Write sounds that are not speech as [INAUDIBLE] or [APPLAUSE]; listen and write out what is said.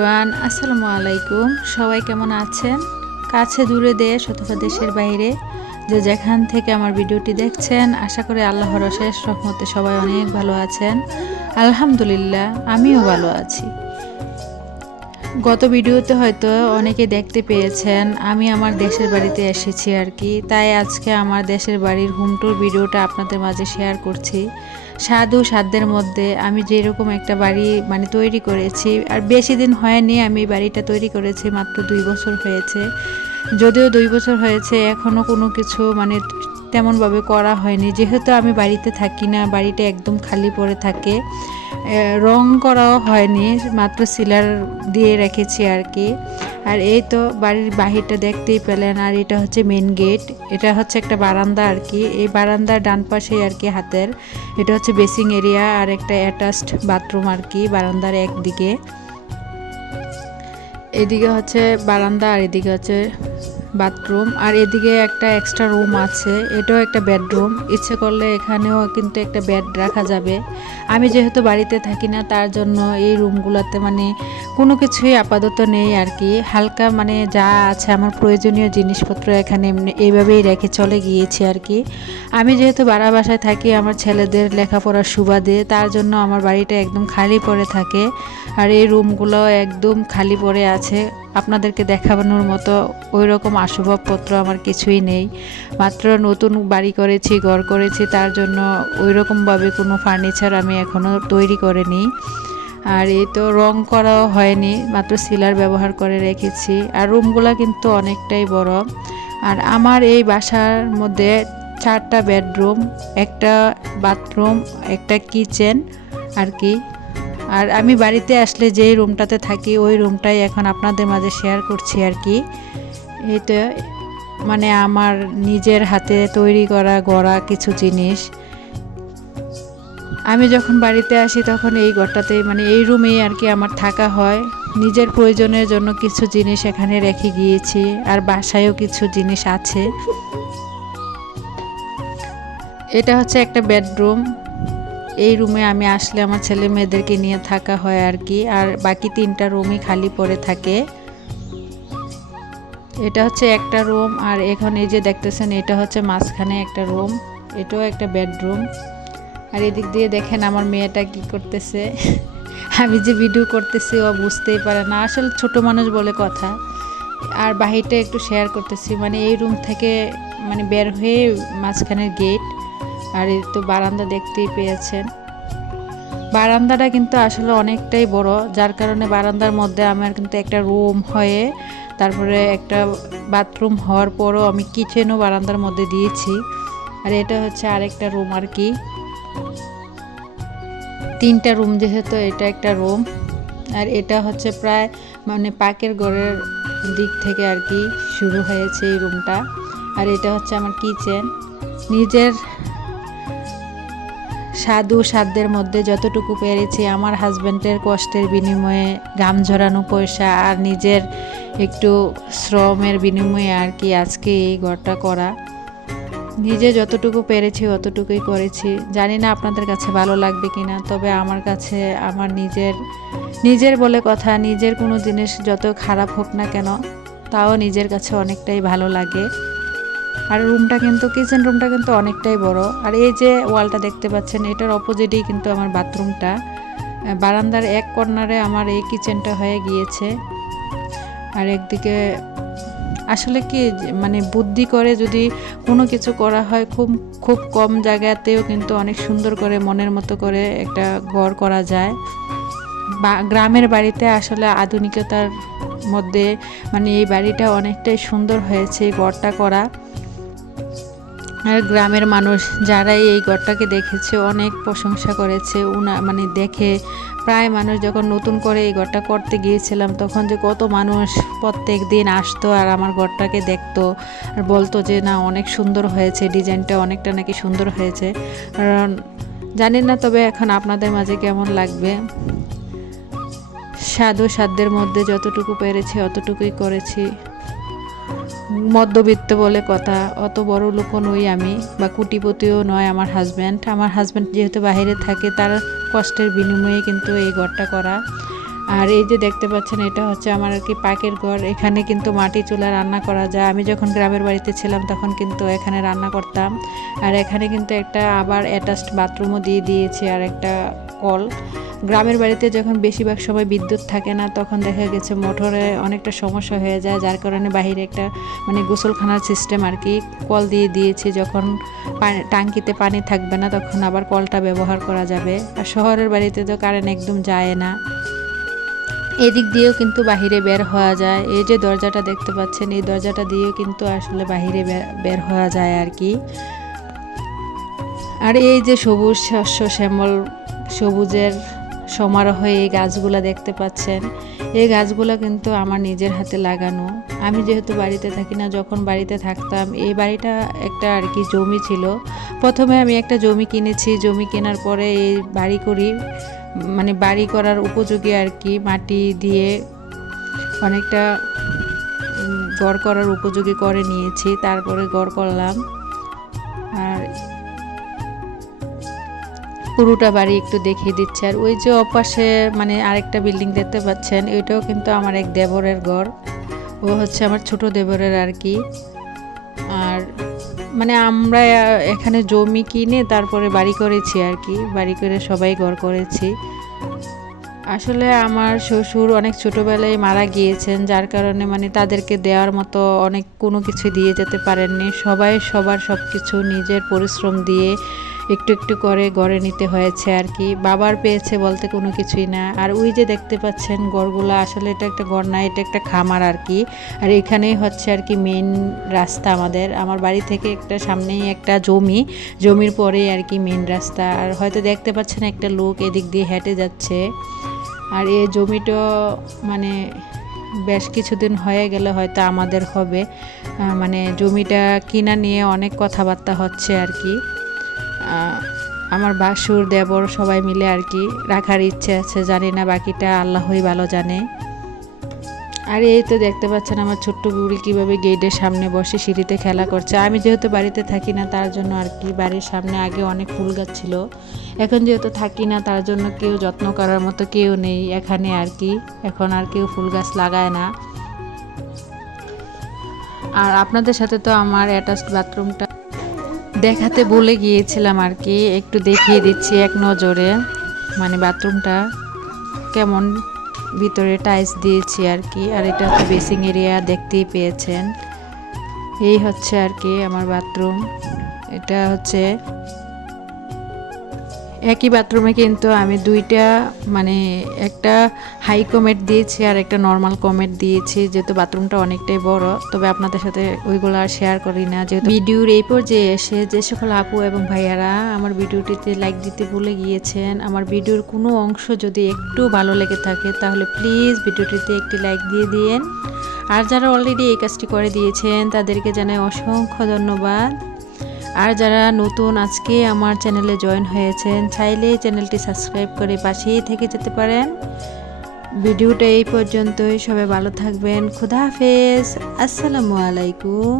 Everyone, আসসালামু আলাইকুম। সবাই কেমন আছেন? কাছে দূরে দেশ অথবা দেশের বাইরে যে যেখান থেকে আমার ভিডিওটি দেখছেন, আশা করি আল্লাহর শেষ রহমতে সবাই অনেক ভালো আছেন। আলহামদুলিল্লাহ, আমিও ভালো আছি। গত ভিডিওতে হয়তো অনেকে দেখতে পেয়েছেন, আমি আমার দেশের বাড়িতে এসেছি আর কি। তাই আজকে আমার দেশের বাড়ির হোম ট্যুর ভিডিওটা আপনাদের মাঝে শেয়ার করছি। সাধু সাধ্যের মধ্যে আমি যেরকম একটা বাড়ি মানে তৈরি করেছি, আর বেশি দিন হয়নি আমি বাড়িটা তৈরি করেছি, মাত্র দুই বছর হয়েছে। যদিও দুই বছর হয়েছে এখনও কোনো কিছু মানে তেমনভাবে করা হয়নি। যেহেতু আমি বাড়িতে থাকি না, বাড়িটা একদম খালি পড়ে থাকে রং করাও হয়নি, মাত্র সিলার দিয়ে রেখেছি আর কি। আর এই তো বাড়ির বাহিরটা দেখতেই পেলেন, আর এটা হচ্ছে মেন গেট এটা হচ্ছে একটা বারান্দা আর কি। এই বারান্দার ডান পাশে আর কি হাতের, এটা হচ্ছে বেসিং এরিয়া আর একটা অ্যাটাচড বাথরুম আর কি, বারান্দার একদিকে। এদিকে হচ্ছে বারান্দা আর এদিকে হচ্ছে বাথরুম। আর এদিকে একটা এক্সট্রা রুম আছে, এটাও একটা বেডরুম ইচ্ছে করলে এখানেও কিন্তু একটা বেড রাখা যাবে। আমি যেহেতু বাড়িতে থাকি না, তার জন্য এই রুমগুলোতে মানে কোনো কিছুই আপাতত নেই আর কি হালকা মানে যা আছে আমার প্রয়োজনীয় জিনিসপত্র এখানে এইভাবেই রেখে চলে গিয়েছি আর কি আমি যেহেতু বাড়া বাসায় থাকি, আমার ছেলেদের লেখাপড়ার সুবাদে, তার জন্য আমার বাড়িটা একদম খালি পড়ে থাকে। আর এই রুমগুলো একদম খালি পড়ে আছে। আপনাদেরকে দেখানোর মতো ওই রকম আসবাবপত্র আমার কিছুই নেই। মাত্র নতুন বাড়ি করেছি, ঘর করেছি, তার জন্য ওই রকমভাবে কোনো ফার্নিচার আমি এখনও তৈরি করিনি। আর এই তো রং করাও হয়নি, মাত্র সিলার ব্যবহার করে রেখেছি। আর রুমগুলো কিন্তু অনেকটাই বড়। আর আমার এই বাসার মধ্যে চারটা বেডরুম, একটা বাথরুম, একটা কিচেন, আর কি আর আমি বাড়িতে আসলে যেই রুমটাতে থাকি, ওই রুমটাই এখন আপনাদের মাঝে শেয়ার করছি আর কি। তো মানে আমার নিজের হাতে তৈরি করা, গড়া কিছু জিনিস। আমি যখন বাড়িতে আসি তখন এই ঘরটাতেই মানে এই রুমেই আর কি আমার থাকা হয়। নিজের প্রয়োজনের জন্য কিছু জিনিস এখানে রেখে গিয়েছি আর বাসায়ও কিছু জিনিস আছে। এটা হচ্ছে একটা বেডরুম এই রুমে আমি আসলে আমার ছেলে মেয়েদেরকে নিয়ে থাকা হয় আর কি। আর বাকি তিনটা রুমই খালি পড়ে থাকে। এটা হচ্ছে একটা রুম আর এখন এই যে দেখতেছেন, এটা হচ্ছে মাঝখানে একটা রুম, এটাও একটা বেডরুম। আর এদিক দিয়ে দেখেন আমার মেয়েটা কি করতেছে। [LAUGHS] আমি যে ভিডিও করতেছি, ও বুঝতেই পারে না। আসলে ছোট মানুষ বলে কথা। আর বাহিরটা একটু শেয়ার করতেছি। মানে এই রুম থেকে মানে বের হয়ে মাঝখানের গেট আর এই তো বারান্দা দেখতেই পেয়েছেন। বারান্দাটা কিন্তু আসলে অনেকটাই বড়, যার কারণে বারান্দার মধ্যে আমার কিন্তু একটা রুম হয়ে, তারপরে একটা বাথরুম হওয়ার পরও আমি কিচেনও বারান্দার মধ্যে দিয়েছি। আর এটা হচ্ছে আরেকটা রুম আর কি। তিনটা রুম যেহেতু এটা একটা রুম। আর এটা হচ্ছে প্রায় মানে পাকের ঘরের দিক থেকে আর কি শুরু হয়েছে এই রুমটা। আর এটা হচ্ছে আমার কিচেন। নিজের সাধু সাধ্যের মধ্যে যতটুকু পেরেছি, আমার হাজব্যান্ডের কষ্টের বিনিময়ে গাম ঝরানো পয়সা আর নিজের একটু শ্রমের বিনিময়ে আর কি আজকে এই ঘরটা করা। নিজে যতটুকু পেরেছি, অতটুকুই করেছি। জানি না আপনাদের কাছে ভালো লাগবে কি না তবে আমার কাছে আমার নিজের নিজের বলে কথা, নিজের কোনো জিনিস যত খারাপ হোক না কেন, তাও নিজের কাছে অনেকটাই ভালো লাগে। আর রুমটা কিন্তু কিচেন রুমটা কিন্তু অনেকটাই বড়। আর এই যে ওয়ালটা দেখতে পাচ্ছেন, এটার অপোজিটেই কিন্তু আমার বাথরুমটা বারান্দার এক কর্নারে আমার এই কিচেনটা হয়ে গিয়েছে। আর একদিকে, আসলে কি মানে বুদ্ধি করে যদি কোনো কিছু করা হয়, খুব খুব কম জায়গাতেও কিন্তু অনেক সুন্দর করে, মনের মতো করে একটা ঘর করা যায়। বা, গ্রামের বাড়িতে আসলে আধুনিকতার মধ্যে মানে এই বাড়িটা অনেকটাই সুন্দর হয়েছে, এই ঘরটা করা। গ্রামের মানুষ যারাই এই ঘরটাকে দেখেছে, অনেক প্রশংসা করেছে। উনা মানে দেখে প্রায় মানুষ যখন নতুন করে এই ঘরটা করতে গিয়েছিলাম, তখন যে কত মানুষ প্রত্যেক দিন আসতো আর আমার ঘরটাকে দেখতো আর বলতো যে, না, অনেক সুন্দর হয়েছে, ডিজাইনটা অনেকটা নাকি সুন্দর হয়েছে। কারণ জানি না, তবে এখন আপনাদের মাঝে কেমন লাগবে। সাধু সাধ্যের মধ্যে যতটুকু পেরেছি, অতটুকুই করেছি। মধ্যবিত্ত বলে কথা, অত বড় লোকও নই আমি বা কুটিপতিও নয় আমার হাজব্যান্ড আমার হাজব্যান্ড যেহেতু বাইরে থাকে, তার কষ্টের বিনিময়ে কিন্তু এই ঘরটা করা। আর এই যে দেখতে পাচ্ছেন, এটা হচ্ছে আমার আর কি পাকের ঘর। এখানে কিন্তু মাটি চুলা রান্না করা যায়। আমি যখন গ্রামের বাড়িতে ছিলাম, তখন কিন্তু এখানে রান্না করতাম। আর এখানে কিন্তু একটা আবার অ্যাটাচড বাথরুমও দিয়ে দিয়েছে, আর একটা কল। গ্রামের বাড়িতে যখন বেশিরভাগ সময় বিদ্যুৎ থাকে না, তখন দেখা গেছে মোটরে অনেকটা সমস্যা হয়ে যায়, যার কারণে বাহিরে একটা মানে গোসলখানার সিস্টেম আর কি কল দিয়ে দিয়েছে। যখন টাঙ্কিতে পানি থাকবে না, তখন আবার কলটা ব্যবহার করা যাবে। আর শহরের বাড়িতে তো কারেন্ট একদম যায় না। এদিক দিয়েও কিন্তু বাহিরে বের হওয়া যায়। এই যে দরজাটা দেখতে পাচ্ছেন, এই দরজাটা দিয়েও কিন্তু আসলে বাহিরে বের- হওয়া যায় আর কি। আর এই যে সবুজ শস্য শ্যামল, সবুজের সমারোহে এই গাছগুলো দেখতে পাচ্ছেন। এই গাছগুলো কিন্তু আমার নিজের হাতে লাগানো। আমি যেহেতু বাড়িতে থাকি না, যখন বাড়িতে থাকতাম, এই বাড়িটা একটা আর কি জমি ছিল। প্রথমে আমি একটা জমি কিনেছি। জমি কেনার পরে এই বাড়ি করি মানে বাড়ি করার উপযোগী আর কি, মাটি দিয়ে অনেকটা গড় করার উপযোগী করে নিয়েছি। তারপরে গড় করলাম। পুরোটা বাড়ি একটু দেখিয়ে দিচ্ছে। আর ওই যে অপাশে মানে আরেকটা বিল্ডিং দেখতে পাচ্ছেন ওইটাও কিন্তু আমার এক দেবরের ঘর। ও হচ্ছে আমার ছোট দেবরের আর কি। আর মানে আমরা এখানে জমি কিনে তারপরে বাড়ি করেছি আর কি, বাড়ি করে সবাই ঘর করেছি। আসলে আমার শ্বশুর অনেক ছোটোবেলায় মারা গিয়েছেন, যার কারণে মানে তাদেরকে দেওয়ার মতো অনেক কোনো কিছু দিয়ে যেতে পারেননি। সবাই সবার সব কিছু নিজের পরিশ্রম দিয়ে একটু একটু করে গড়ে নিতে হয়েছে আর কি। বাবার পেয়েছে বলতে কোনো কিছুই না। আর ওই যে দেখতে পাচ্ছেন গড়গুলো, আসলে এটা একটা গড় না, এটা একটা খামার আর কি। আর এখানেই হচ্ছে আর কি মেন রাস্তা আমাদের। আমার বাড়ি থেকে একটা সামনেই একটা জমি। জমির পরেই আর কি মেন রাস্তা। আর হয়তো দেখতে পাচ্ছেন একটা লোক এদিক দিয়ে হেঁটে যাচ্ছে। আর এই জমিটা মানে বেশ কিছুদিন হয়ে গেলে হয়তো আমাদের হবে। মানে জমিটা কিনা নিয়ে অনেক কথাবার্তা হচ্ছে আর কি। আমার বাসুর, দেবর সবাই মিলে আর কি রাখার ইচ্ছে আছে, জানি না বাকিটা আল্লাহই ভালো জানে। আর এই তো দেখতে পাচ্ছেন আমার ছোট্ট বুড়ি কীভাবে গেটের সামনে বসে সিঁড়িতে খেলা করছে। আমি যেহেতু বাড়িতে থাকি না, তার জন্য আর কি বাড়ির সামনে আগে অনেক ফুল গাছ ছিল। এখন যেহেতু থাকি না, তার জন্য কেউ যত্ন করার মতো কেউ নেই এখানে আর কি। এখন আর কেউ ফুল গাছ লাগায় না। আর আপনাদের সাথে তো আমার অ্যাটাচড বাথরুমটা দেখাতে বলে গিয়েছিলাম আর কি, একটু দেখিয়ে দিচ্ছি এক নজরে। মানে বাথরুমটা কেমন ভিতরে টাইলস দিয়েছি আর কি, আর এটা হচ্ছে বেসিং এরিয়া দেখতেই পেয়েছেন। এই হচ্ছে আর কি আমার বাথরুম। এটা হচ্ছে একই বাথরুমে কিন্তু আমি দুইটা মানে একটা হাই কমেট দিয়েছি আর একটা নর্মাল কমেট দিয়েছি, যেহেতু বাথরুমটা অনেকটাই বড়। তবে আপনাদের সাথে ওইগুলো আর শেয়ার করি না, যেহেতু ভিডিওর এই পর্যায়ে এসে যে সকল আপু এবং ভাইয়ারা আমার ভিডিওটিতে লাইক দিতে ভুলে গিয়েছেন, আমার ভিডিওর কোনো অংশ যদি একটু ভালো লেগে থাকে, তাহলে প্লিজ ভিডিওটিতে একটি লাইক দিয়ে দিন আর যারা অলরেডি এই কাজটি করে দিয়েছেন, তাদেরকে জানাই অসংখ্য ধন্যবাদ। আর যারা নতুন আজকে আমার চ্যানেলে জয়েন হয়েছেন, চাইলে চ্যানেলটি সাবস্ক্রাইব করে পাশেই থেকে যেতে পারেন। ভিডিওটা এই পর্যন্তই। সবাই ভালো থাকবেন। খুদা হাফেজ। আসসালামু আলাইকুম।